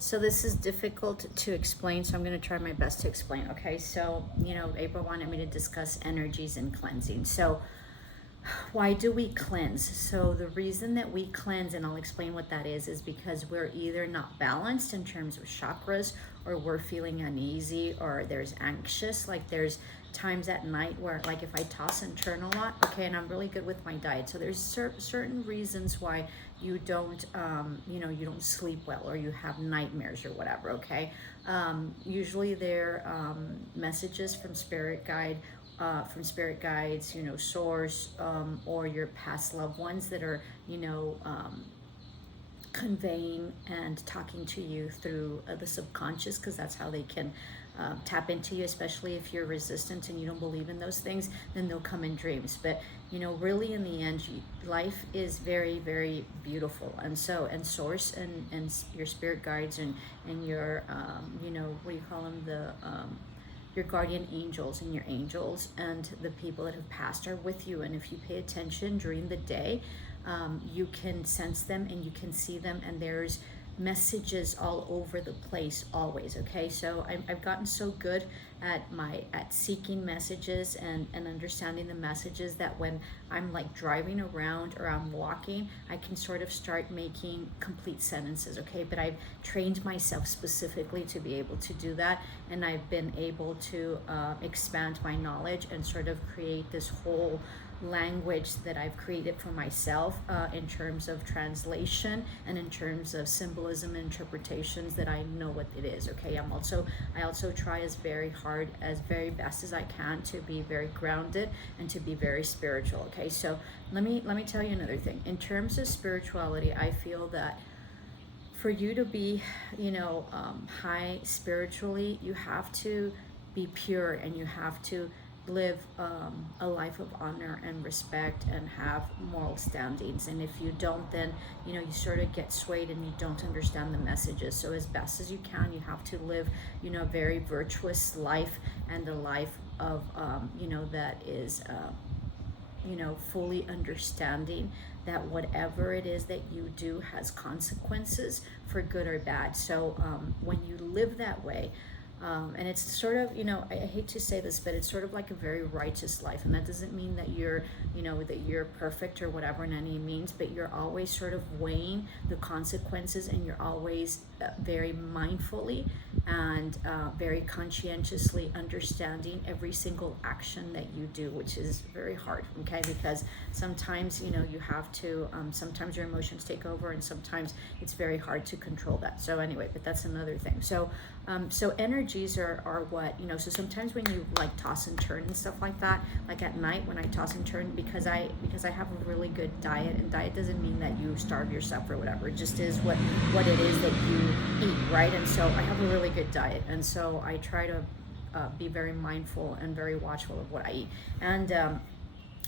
So this is difficult to explain, so I'm going to try my best to explain. Okay, so April wanted me to discuss energies and cleansing. So why do we cleanse? So the reason that we cleanse, and I'll explain what that is because we're either not balanced in terms of chakras, or we're feeling uneasy, or there's anxious. Like there's times at night where, like, if I toss and turn a lot, okay, and I'm really good with my diet, so there's certain reasons why you don't you don't sleep well, or you have nightmares or whatever. Okay, usually they're messages from spirit guides, source, or your past loved ones that are, conveying and talking to you through the subconscious, because that's how they can tap into you, especially if you're resistant and you don't believe in those things. Then they'll come in dreams. But really, in the end, life is very, very beautiful. And source and your spirit guides and your what do you call them, the your guardian angels, and your angels and the people that have passed are with you. And if you pay attention during the day, you can sense them and you can see them, and there's messages all over the place always. Okay, so I've gotten so good at seeking messages and understanding the messages, that when I'm like driving around or I'm walking, I can sort of start making complete sentences. Okay, but I've trained myself specifically to be able to do that, and I've been able to expand my knowledge and sort of create this whole language that I've created for myself, in terms of translation and in terms of symbolism and interpretations, that I know what it is. Okay, I also try as very best as I can to be very grounded and to be very spiritual. Okay, so let me tell you another thing. In terms of spirituality, I feel that for you to be high spiritually, you have to be pure, and you have to live a life of honor and respect and have moral standings. And if you don't, then you sort of get swayed and you don't understand the messages. So as best as you can, you have to live a very virtuous life, and a life of that is fully understanding that whatever it is that you do has consequences, for good or bad. So when you live that way, and it's sort of, I hate to say this, but it's sort of like a very righteous life. And that doesn't mean that you're perfect or whatever in any means, but you're always sort of weighing the consequences, and you're always very mindfully and very conscientiously understanding every single action that you do, which is very hard. Okay, because sometimes you have to, sometimes your emotions take over, and sometimes it's very hard to control that. So anyway, but that's another thing. So energies are what, so sometimes when you like toss and turn and stuff like that, like at night when I toss and turn, because I have a really good diet, and diet doesn't mean that you starve yourself or whatever. It just is what it is that you eat, right? And so I have a really good diet, and so I try to be very mindful and very watchful of what I eat. And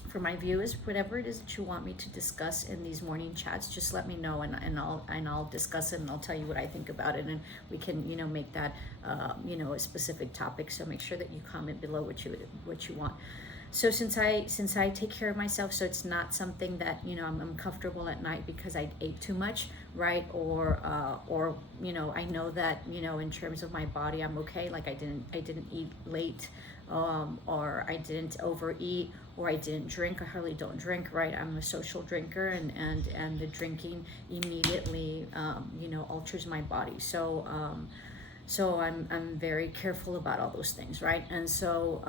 for my viewers, whatever it is that you want me to discuss in these morning chats, just let me know, and I'll discuss it, and I'll tell you what I think about it, and we can make that a specific topic. So make sure that you comment below what you want. So since I take care of myself, so it's not something that I'm comfortable at night because I ate too much, right? Or I know that in terms of my body, I'm okay. Like I didn't eat late, or I didn't overeat, or I didn't drink. I hardly don't drink, right? I'm a social drinker, and the drinking immediately alters my body. So I'm very careful about all those things, right? And so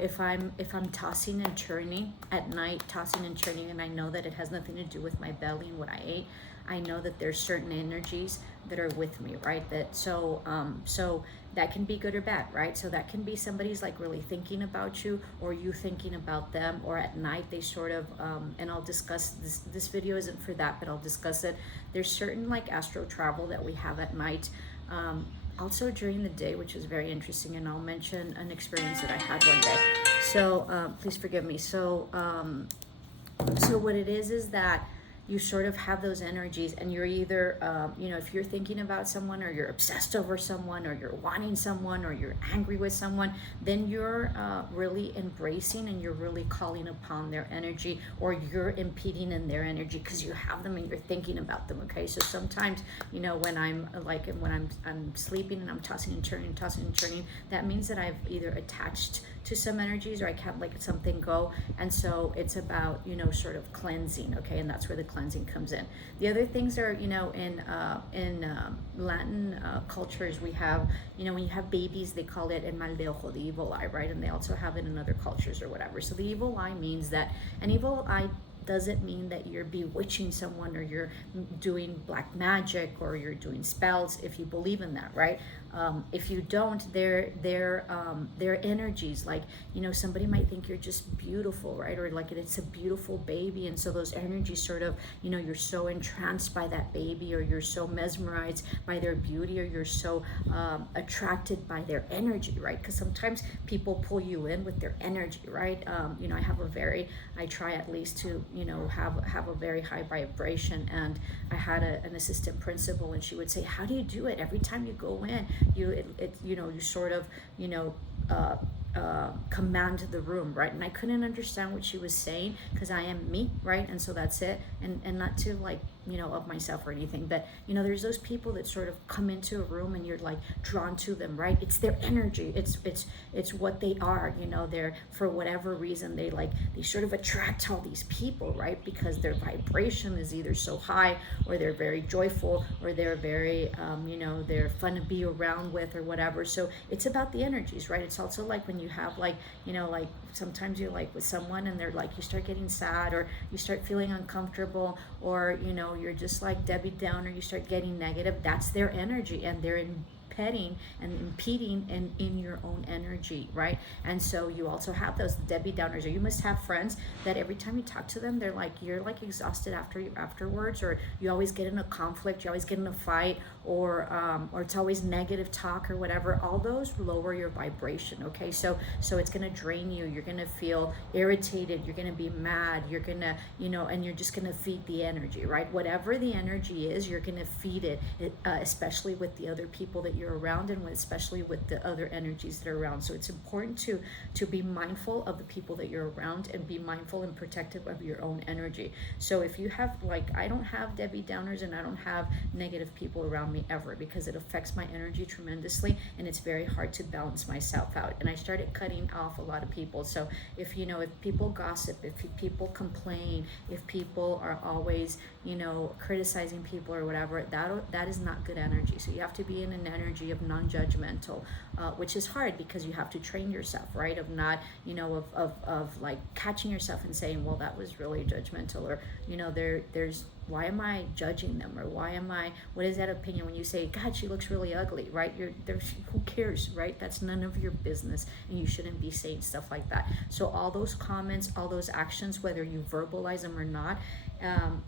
if I'm tossing and turning at night, and I know that it has nothing to do with my belly and what I ate, I know that there's certain energies that are with me, right? So that can be good or bad, right? So that can be somebody's like really thinking about you, or you thinking about them, or at night they sort of and I'll discuss this video isn't for that, but I'll discuss it. There's certain like astral travel that we have at night. Also during the day, which is very interesting, and I'll mention an experience that I had one day. So please forgive me. So what it is that you sort of have those energies, and you're either if you're thinking about someone, or you're obsessed over someone, or you're wanting someone, or you're angry with someone, then you're really embracing, and you're really calling upon their energy, or you're impeding in their energy because you have them and you're thinking about them. Okay, so sometimes when I'm sleeping and I'm tossing and turning, that means that I've either attached to some energies, or I can't let something go. And so it's about sort of cleansing. Okay, and that's where the cleansing comes in. The other things are in Latin cultures, we have when you have babies, they call it el mal de ojo, the evil eye, right? And they also have it in other cultures or whatever. So the evil eye means that an evil eye doesn't mean that you're bewitching someone, or you're doing black magic, or you're doing spells, if you believe in that, right? If you don't, their energies, like somebody might think you're just beautiful, right? Or like it's a beautiful baby, and so those energies sort of you're so entranced by that baby, or you're so mesmerized by their beauty, or you're so attracted by their energy, right? Because sometimes people pull you in with their energy, right? I try at least to have a very high vibration. And I had an assistant principal, and she would say, how do you do it? Every time you go in, you sort of command the room, right? And I couldn't understand what she was saying, because I am me, right? And so that's it. And not to like of myself or anything, but there's those people that sort of come into a room and you're like drawn to them, right? It's their energy, it's what they are. They're, for whatever reason, they sort of attract all these people, right? Because their vibration is either so high, or they're very joyful, or they're very they're fun to be around with, or whatever. So it's about the energies, right? It's also like when you have like sometimes you're like with someone, and they're like, you start getting sad, or you start feeling uncomfortable, or you're just like Debbie Downer, you start getting negative. That's their energy, and they're impeding and impeding in your own energy, right? And so you also have those Debbie Downers, or you must have friends that every time you talk to them, they're like, you're like exhausted afterwards, or you always get in a conflict, you always get in a fight, or it's always negative talk or whatever. All those lower your vibration. Okay, so it's gonna drain you. You're gonna feel irritated, you're gonna be mad, you're gonna and you're just gonna feed the energy, right? Whatever the energy is, you're gonna feed it, especially with the other people that you're around, and especially with the other energies that are around. So it's important to be mindful of the people that you're around, and be mindful and protective of your own energy. So if you have, like, I don't have Debbie Downers, and I don't have negative people around me ever, because it affects my energy tremendously, and it's very hard to balance myself out. And I started cutting off a lot of people. So if people gossip, if people complain, if people are always criticizing people or whatever, that is not good energy. So you have to be in an energy of non-judgmental, which is hard, because you have to train yourself, right? Of not of like catching yourself and saying, well, that was really judgmental, or there's why am I judging them, or what is that opinion when you say, God, she looks really ugly, right? Who cares, right? That's none of your business, and you shouldn't be saying stuff like that. So all those comments, all those actions, whether you verbalize them or not,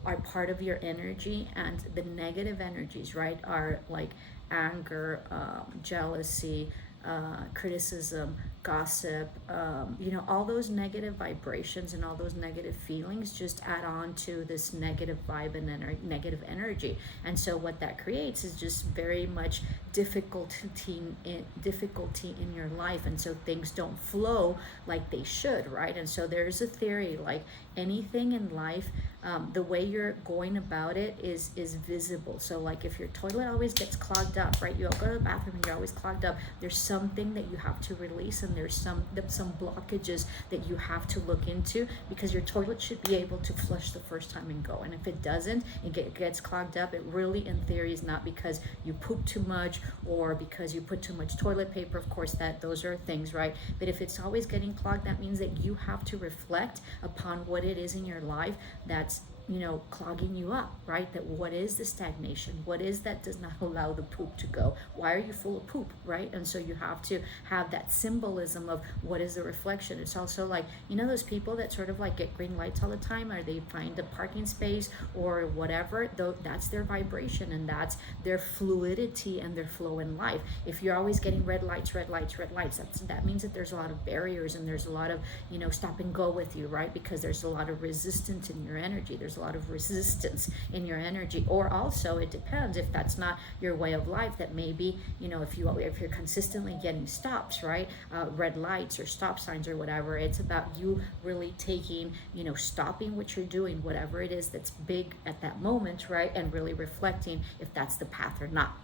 are part of your energy. And the negative energies, right, are like anger, jealousy, criticism, gossip, all those negative vibrations and all those negative feelings just add on to this negative vibe and negative energy. And so what that creates is just very much difficulty in your life, and so things don't flow like they should, right? And so there's a theory, like anything in life, the way you're going about it is visible. So like if your toilet always gets clogged up, right? You go to the bathroom and you're always clogged up, there's something that you have to release, and there's some blockages that you have to look into, because your toilet should be able to flush the first time and go. And if it doesn't, it gets clogged up, it really in theory is not because you poop too much, or because you put too much toilet paper. Of course, those are things, right? But if it's always getting clogged, that means that you have to reflect upon what it is in your life that's clogging you up, right? That what is the stagnation? What is that does not allow the poop to go? Why are you full of poop, right? And so you have to have that symbolism of what is the reflection. It's also like, those people that sort of like get green lights all the time, or they find a parking space or whatever, though that's their vibration, and that's their fluidity and their flow in life. If you're always getting red lights, that means that there's a lot of barriers, and there's a lot of, stop and go with you, right? Because there's a lot of resistance in your energy. There's a lot of resistance in your energy. Or also it depends, if that's not your way of life, that maybe, you know, if you're consistently getting stops, right, red lights or stop signs or whatever, it's about you really taking, you know, stopping what you're doing, whatever it is that's big at that moment, right, and really reflecting if that's the path or not.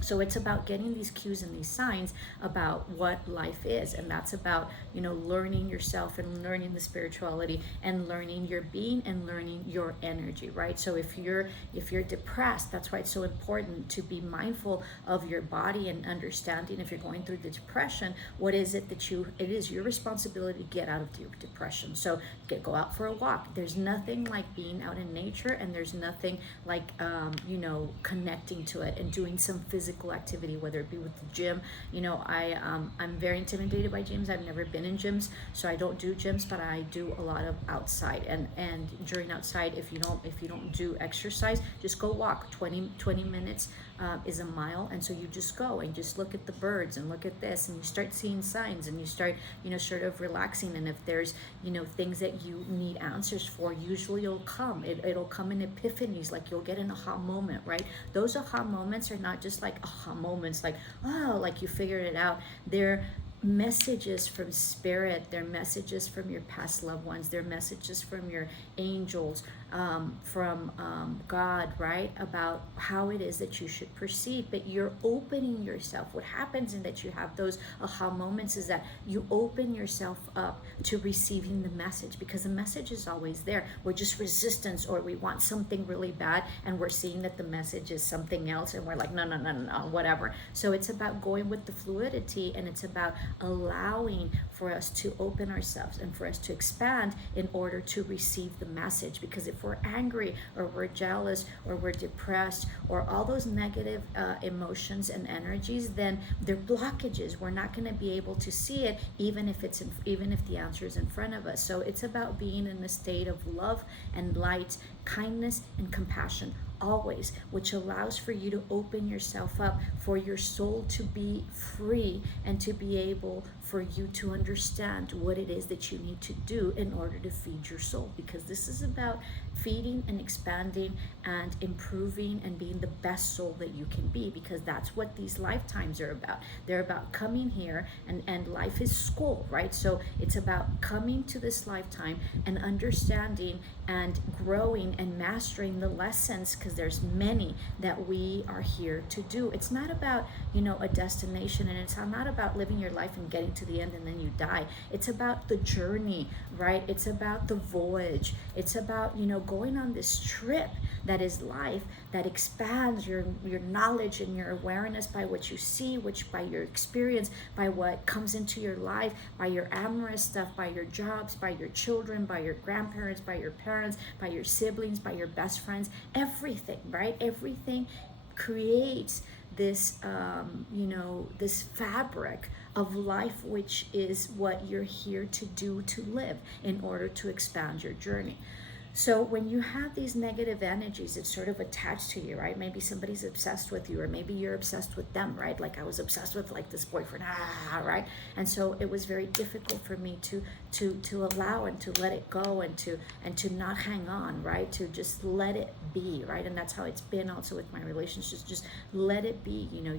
So it's about getting these cues and these signs about what life is, and that's about, you know, learning yourself and learning the spirituality and learning your being and learning your energy, right? So if you're depressed, that's why it's so important to be mindful of your body and understanding, if you're going through the depression, what is it that it is your responsibility to get out of your depression. So go out for a walk. There's nothing like being out in nature, and there's nothing like you know, connecting to it and doing some physical activity, whether it be with the gym. You know, I'm very intimidated by gyms. I've never been in gyms, so I don't do gyms, but I do a lot of outside. And during outside, if you don't do exercise, just go walk. 20 minutes is a mile, and so you just go and just look at the birds and look at this, and you start seeing signs, and you start, you know, sort of relaxing. And if there's, you know, things that you need answers for, usually it'll come. It'll come in epiphanies, like you'll get an aha moment, right? Those aha moments are not just like aha moments, like, oh, like you figured it out. They're messages from spirit, they're messages from your past loved ones, they're messages from your angels, from God, right, about how it is that you should proceed. But you're opening yourself. What happens in that you have those aha moments is that you open yourself up to receiving the message, because the message is always there. We're just resistance, or we want something really bad and we're seeing that the message is something else, and we're like, no, whatever. So it's about going with the fluidity, and it's about allowing for us to open ourselves and for us to expand in order to receive the message. Because if we're angry, or we're jealous, or we're depressed, or all those negative emotions and energies, then they're blockages. We're not going to be able to see it, even if the answer is in front of us. So it's about being in a state of love and light, kindness and compassion always, which allows for you to open yourself up for your soul to be free, and to be able for you to understand what it is that you need to do in order to feed your soul. Because this is about feeding and expanding and improving and being the best soul that you can be, because that's what these lifetimes are about. They're about coming here, and life is school, right? So it's about coming to this lifetime and understanding and growing and mastering the lessons, because there's many that we are here to do. It's not about, you know, a destination, and it's not about living your life and getting to the end and then you die. It's about the journey, right? It's about the voyage. It's about, you know, going on this trip that is life, that expands your knowledge and your awareness by what you see, which by your experience, by what comes into your life, by your amorous stuff, by your jobs, by your children, by your grandparents, by your parents, by your siblings, by your best friends, everything, right? Everything creates this, you know, this fabric of life, which is what you're here to do, to live in order to expand your journey. So when you have these negative energies, it's sort of attached to you, right? Maybe somebody's obsessed with you, or maybe you're obsessed with them, right? Like I was obsessed with like this boyfriend, right? And so it was very difficult for me to allow and to let it go, and to not hang on, right? To just let it be, right? And that's how it's been also with my relationships. Just let it be, you know.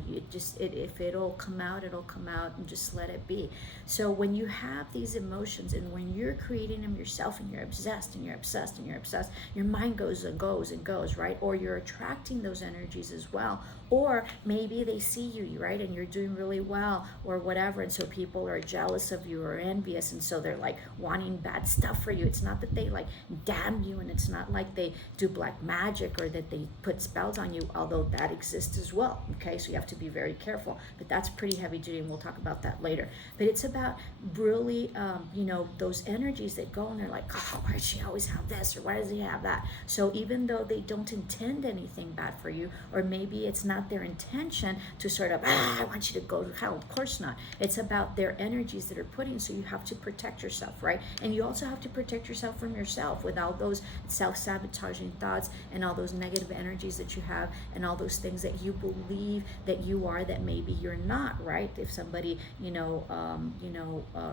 If it'll come out, it'll come out, and just let it be. So when you have these emotions, and when you're creating them yourself, and you're obsessed, and you're obsessed, and you're obsessed, your mind goes and goes and goes, right? Or you're attracting those energies as well. Or maybe they see you, right, and you're doing really well, or whatever, and so people are jealous of you or envious, and so they're like wanting bad stuff for you. It's not that they like damn you, and it's not like they do black magic or that they put spells on you, although that exists as well, okay? So you have to be very careful, but that's pretty heavy duty, and we'll talk about that later. But it's about really, you know, those energies that go, and they're like, oh, why does she always have this, or why does he have that? So even though they don't intend anything bad for you, or maybe it's not their intention to sort of, I want you to go to hell. Of course not. It's about their energies that are putting, so you have to protect yourself, right? And you also have to protect yourself from yourself with all those self-sabotaging thoughts and all those negative energies that you have, and all those things that you believe that you are that maybe you're not, right? If somebody,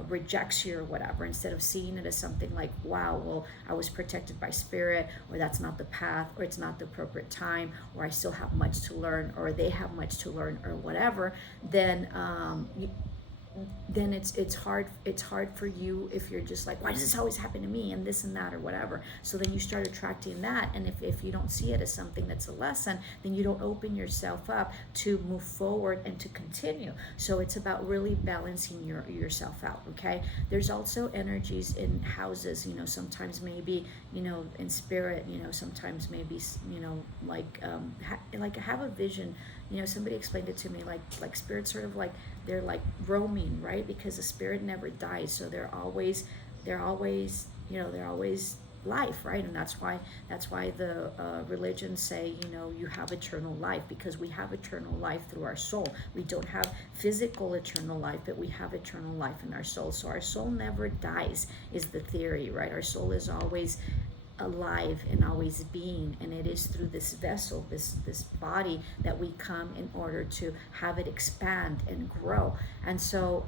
rejects you or whatever, instead of seeing it as something like, wow, well, I was protecting rejected by spirit, or that's not the path, or it's not the appropriate time, or I still have much to learn, or they have much to learn, or whatever, then then it's hard for you if you're just like, why does this always happen to me, and this and that or whatever. So then you start attracting that, and if you don't see it as something that's a lesson, then you don't open yourself up to move forward and to continue. So it's about really balancing yourself out. Okay, there's also energies in houses, sometimes maybe, in spirit, sometimes maybe, like have a vision. Somebody explained it to me, like spirits sort of like, they're like roaming, right? Because the spirit never dies, so they're always life, right? And that's why the religions say, you have eternal life, because we have eternal life through our soul. We don't have physical eternal life, but we have eternal life in our soul. So our soul never dies, is the theory, right? Our soul is always alive and always being, and it is through this vessel, this body, that we come in order to have it expand and grow. And so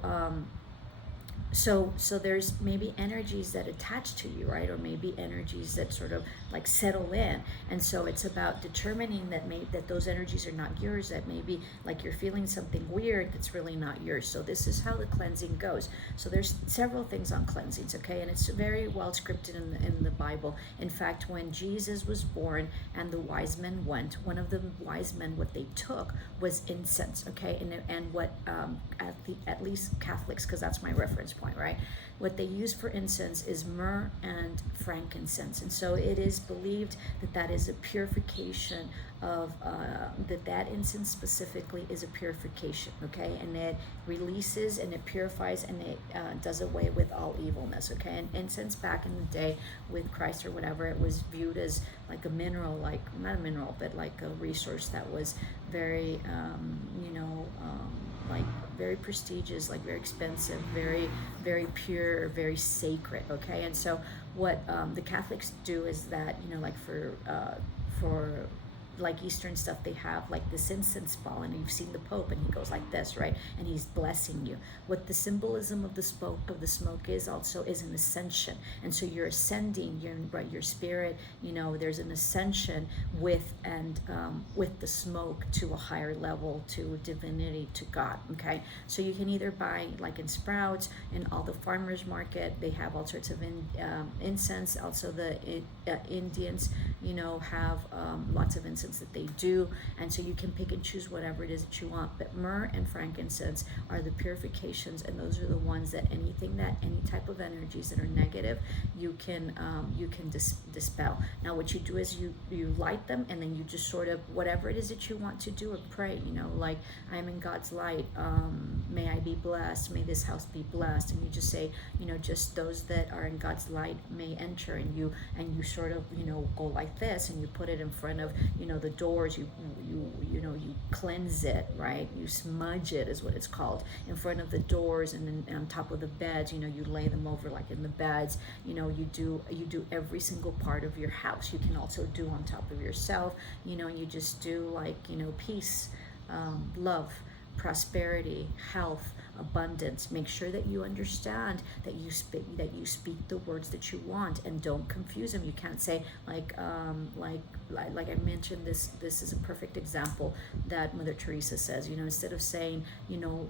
so there's maybe energies that attach to you, right? Or maybe energies that sort of like settle in. And so it's about determining that those energies are not yours, that maybe like you're feeling something weird that's really not yours. So this is how the cleansing goes. So there's several things on cleansings, okay? And it's very well scripted in the Bible. In fact, when Jesus was born and the wise men went, one of the wise men, what they took was incense, okay? And what at least Catholics, because that's my reference point, right? What they use for incense is myrrh and frankincense. And so it is believed that is a purification of, that incense specifically is a purification, okay? And it releases and it purifies and it does away with all evilness, okay? And incense back in the day with Christ or whatever, it was viewed as like a mineral, like, not a mineral, but like a resource that was very, like very prestigious, like very expensive, very, very pure, very sacred, okay? And so what the Catholics do is that, like for like Eastern stuff, they have like this incense ball, and you've seen the Pope, and he goes like this, right? And he's blessing you. What the symbolism of the smoke is also is an ascension, and so you're ascending, your spirit. There's an ascension with the smoke to a higher level, to divinity, to God. Okay, so you can either buy like in Sprouts, in all the farmers market, they have all sorts of incense. Also the Indians, have lots of incense that they do, and so you can pick and choose whatever it is that you want. But myrrh and frankincense are the purifications, and those are the ones that any type of energies that are negative, you can dispel. Now what you do is you light them, and then you just sort of, whatever it is that you want to do, and pray, like, I'm in God's light, may I be blessed, may this house be blessed, and you just say, just those that are in God's light may enter, and you sort of, go like this, and you put it in front of, the doors, you cleanse it, right? You smudge it, is what it's called, in front of the doors, and then on top of the beds, you lay them over like in the beds. You do every single part of your house. You can also do on top of yourself, and you just do like, peace, love, prosperity, health, abundance. Make sure that you understand that you speak the words that you want, and don't confuse them. You can't say like I mentioned, this is a perfect example that Mother Teresa says, instead of saying, no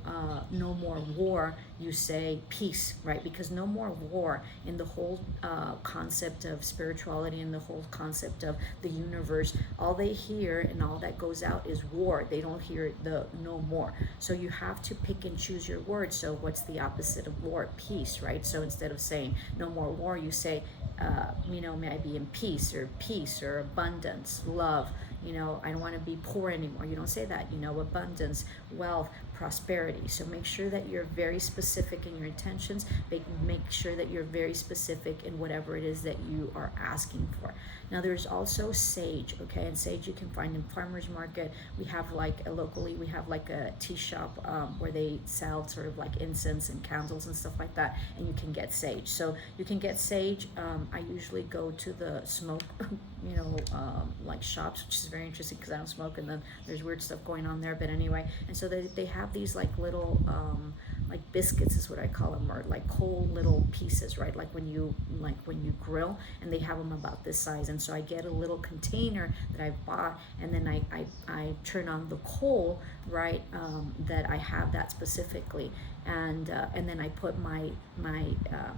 more war, you say peace, right? Because no more war, in the whole concept of spirituality and the whole concept of the universe, all they hear and all that goes out is war. They don't hear the no more. So you have to pick and choose your words. So what's the opposite of war? Peace, right? So instead of saying no more war, you say, may I be in peace, or abundance, love. I don't want to be poor anymore. You don't say that. Abundance, wealth, prosperity. So make sure that you're very specific in your intentions. Make sure that you're very specific in whatever it is that you are asking for. Now there's also sage, okay? And sage you can find in farmers market. We have locally, we have like a tea shop where they sell sort of like incense and candles and stuff like that, and you can get sage. So you can get sage. I usually go to the smoke, like shops, which is very interesting because I don't smoke, and then there's weird stuff going on there. But anyway, and so they have these like little like biscuits is what I call them, or like whole little pieces, right? Like when you grill, and they have them about this size. And so I get a little container that I bought, and then I turn on the coal, right? That I have that specifically, and then I put my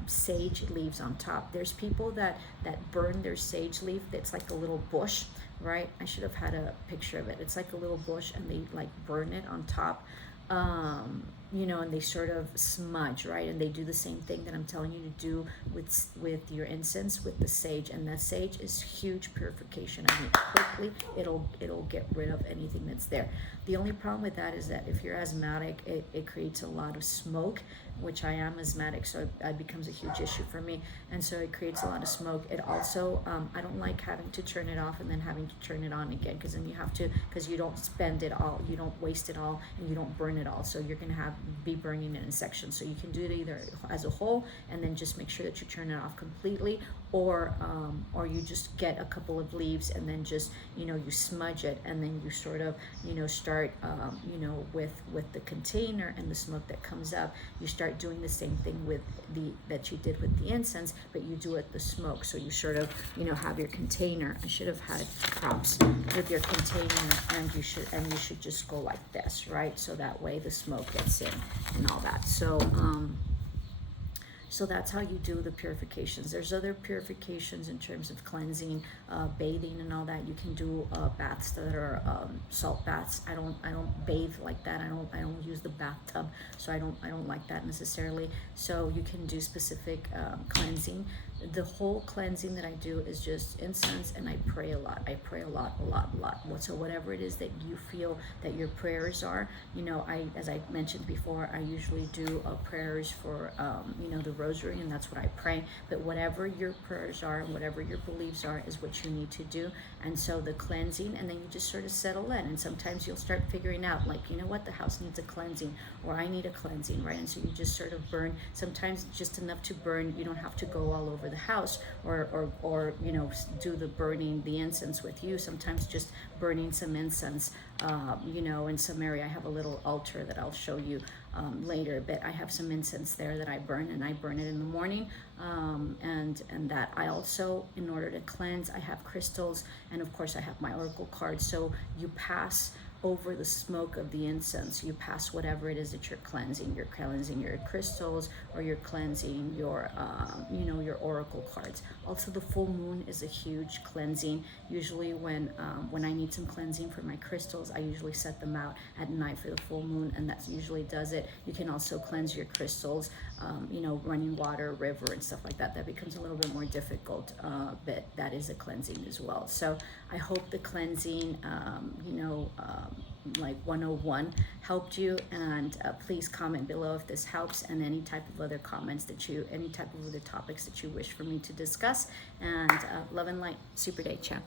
sage leaves on top. There's people that burn their sage leaf. That's like a little bush, right? I should have had a picture of it. It's like a little bush, and they like burn it on top. You know, and they sort of smudge, right? And they do the same thing that I'm telling you to do with your incense, with the sage. And the sage is huge purification. I mean, quickly it'll get rid of anything that's there. The only problem with that is that if you're asthmatic, it creates a lot of smoke, which I am asthmatic, so it becomes a huge issue for me. And so it creates a lot of smoke. It also, I don't like having to turn it off and then having to turn it on again, because then you have to, because you don't spend it all, you don't waste it all, and you don't burn it all. So you're gonna be burning it in sections. So you can do it either as a whole, and then just make sure that you turn it off completely, or you just get a couple of leaves, and then just, you know, you smudge it, and then you sort of, you know, start, you know, with the container and the smoke that comes up, you start doing the same thing with that you did with the incense, but you do it the smoke. So you sort of, you know, have your container. I should have had props with your container, and you should just go like this, right? So that way the smoke gets in and all that. So that's how you do the purifications. There's other purifications in terms of cleansing, bathing and all that. You can do baths that are salt baths. I don't bathe like that. I don't use the bathtub, so I don't like that necessarily. So you can do specific cleansing. The whole cleansing that I do is just incense, and I pray a lot. I pray a lot. So whatever it is that you feel that your prayers are, you know, as I mentioned before, I usually do prayers for, you know, the rosary, and that's what I pray. But whatever your prayers are and whatever your beliefs are is what you need to do. And so the cleansing, and then you just sort of settle in. And sometimes you'll start figuring out, like, you know what, the house needs a cleansing, or I need a cleansing, right? And so you just sort of burn, sometimes just enough to burn. You don't have to go all over the house, or you know, do the burning the incense with you. Sometimes just burning some incense, you know, in some area. I have a little altar that I'll show you later, but I have some incense there that I burn, and I burn it in the morning, and that I also, in order to cleanse, I have crystals, and of course I have my oracle cards. So you pass over the smoke of the incense, you pass whatever it is that you're cleansing. You're cleansing your crystals, or you're cleansing your, you know, your oracle cards. Also, the full moon is a huge cleansing. Usually when I need some cleansing for my crystals, I usually set them out at night for the full moon, and that usually does it. You can also cleanse your crystals, you know, running water, river, and stuff like that. That becomes a little bit more difficult, but that is a cleansing as well. So I hope the cleansing, you know, like 101 helped you, and please comment below if this helps, and any type of other comments that any type of other topics that you wish for me to discuss. And love and light. Super day. Ciao.